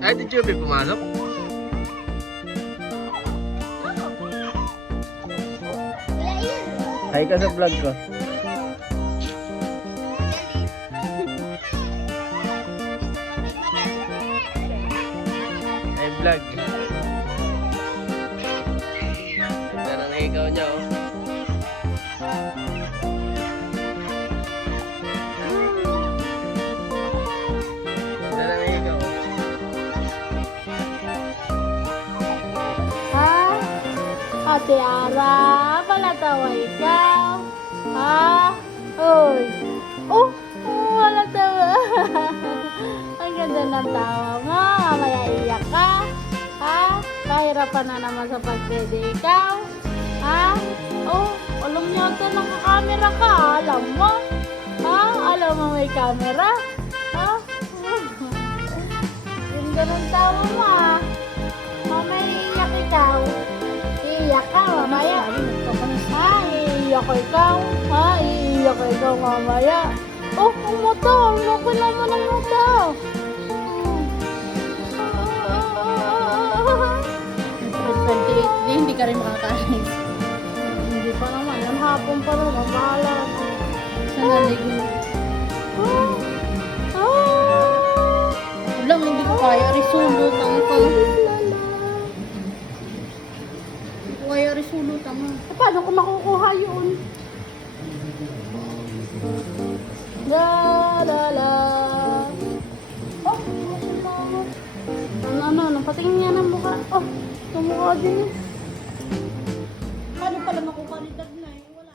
Ay, di Joby pumasok? Hi ka sa vlog ko. Hi vlog. Ganda ng ikaw niya oh. Ganda ng ikaw. Ate Ara, palatawa ikaw. Ha? Uy. Oh, palatawa. Ang ganda ng tawa mo. Mamaya iyak ka. Ha? Kahirapan na naman sa pagdede ikaw. Ha? Oh, alam niyo ito, naka-camera ka. Alam mo? Ha? Alam mo may camera? Ha? Ganda ng tawa mo ah. Mamaya iyak ikaw. Iiyak ka mamaya. Ha? Iiyak ka ikaw. Ha? Iiyak ka ikaw mamaya. Oh, ang mata. Ang laki naman ang mata. Hindi ka rin makakain. Hindi pa naman. Ang hapon pa naman. Bahala ka. Saan naligo? Ulang, hindi ko kaya. Risulot ang ito. Kaya risulot ang paano ko makukuha yun? La la la. Oh, ano, patingin niya ng mukha. Oh, tumukha din. Paano pala makukalidad na eh? Wala.